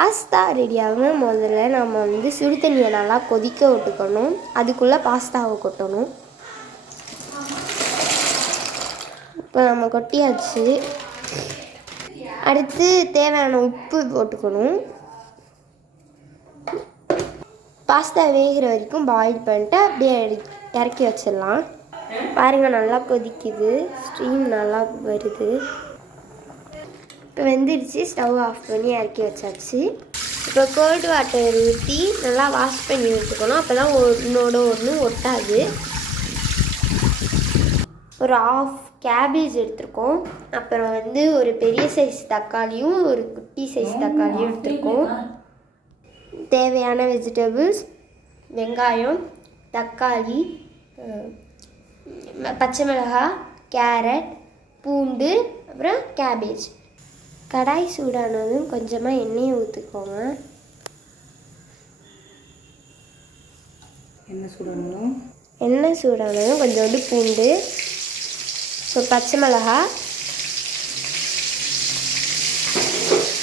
Pasta ரெடியாகும் முதல்ல நம்ம வந்து சுடு தண்ணியை நல்லா கொதிக்க விட்டுக்கணும். அதுக்குள்ளே பாஸ்தாவை கொட்டணும். இப்போ நம்ம கொட்டியாச்சு. அடுத்து தேவையான உப்பு போட்டுக்கணும். பாஸ்தா வேகிற வரைக்கும் பாயில் பண்ணிட்டு அப்படியே இறக்கி வச்சிடலாம். பாருங்கள், நல்லா கொதிக்குது, ஸ்டீம் நல்லா வருது. இப்போ வெந்துடுச்சு. ஸ்டவ் ஆஃப் பண்ணி இறக்கி வச்சாச்சு. இப்போ கோல்டு வாட்டர் ஊற்றி நல்லா வாஷ் பண்ணி எடுத்துக்கணும். அப்போ தான் ஒன்றோட ஒன்று ஒட்டாது. ஒரு ½ கேபேஜ் எடுத்துருக்கோம். அப்புறம் வந்து ஒரு பெரிய சைஸ் தக்காளியும் ஒரு குட்டி சைஸ் தக்காளியும் எடுத்துருக்கோம். தேவையான வெஜிடபிள்ஸ் வெங்காயம், தக்காளி, பச்சை மிளகாய், கேரட், பூண்டு, அப்புறம் கேபேஜ். கடாய் சூடானதும் கொஞ்சமாக எண்ணெயை ஊற்றிக்கோங்க. எண்ணெய் சூடானதும் கொஞ்சோண்டு பூண்டு, பச்சை மிளகாய்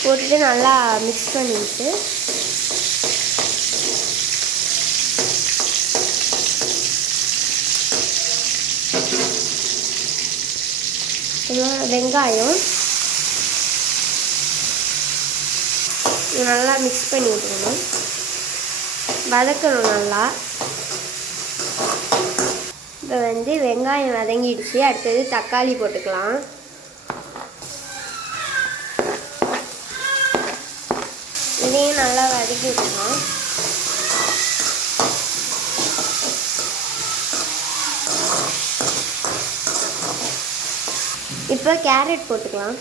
போட்டுட்டு நல்லா மிக்ஸ் பண்ணிவிட்டு வெங்காயம் நல்லா மிக்ஸ் பண்ணி விட்டுக்கணும். வதக்கணும் நல்லா. இப்போ வந்து வெங்காயம் வதங்கிடுச்சு. அடுத்தது தக்காளி போட்டுக்கலாம். இதையும் நல்லா வதக்கி விட்டுக்கலாம். இப்போ கேரட் போட்டுக்கலாம்.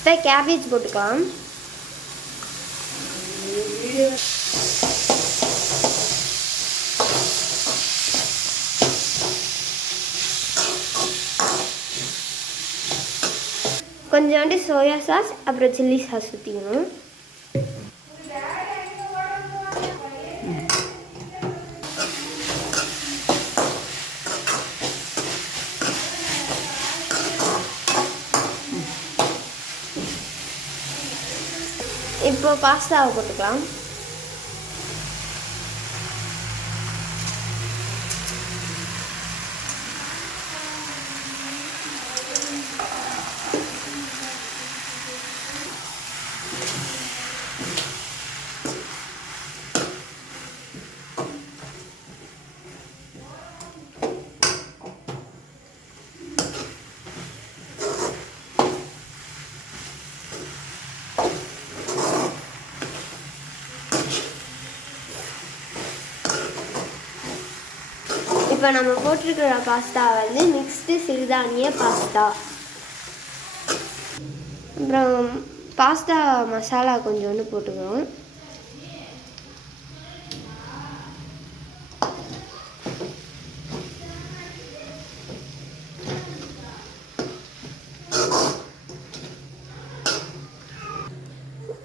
இப்போ கேபேஜ் போட்டுக்கலாம். கொஞ்சோண்டு சோயா சாஸ் அப்புறம் சில்லி சாஸ் ஊற்றிக்கணும். இப்போ பாஸ்தாவை போட்டுக்கலாம். இப்போ நம்ம போட்டிருக்கிற பாஸ்தா வந்து மிக்ஸ்டு சிறுதானிய பாஸ்தா. அப்புறம் பாஸ்தா மசாலா கொஞ்சோண்டு போட்டுக்கிறோம்.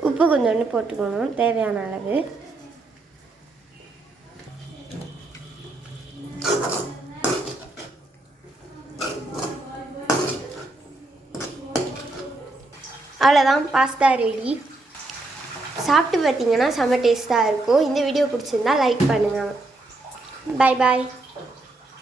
உப்பு கொஞ்சோண்டு போட்டுக்கணும் தேவையான அளவு. அவ்வளோதான், பாஸ்தா ரெடி. சாப்பிட்டு பார்த்தீங்கன்னா செம்ம டேஸ்ட்டாக இருக்கும். இந்த வீடியோ பிடிச்சிருந்தா லைக் பண்ணுங்கள். பாய் பாய்.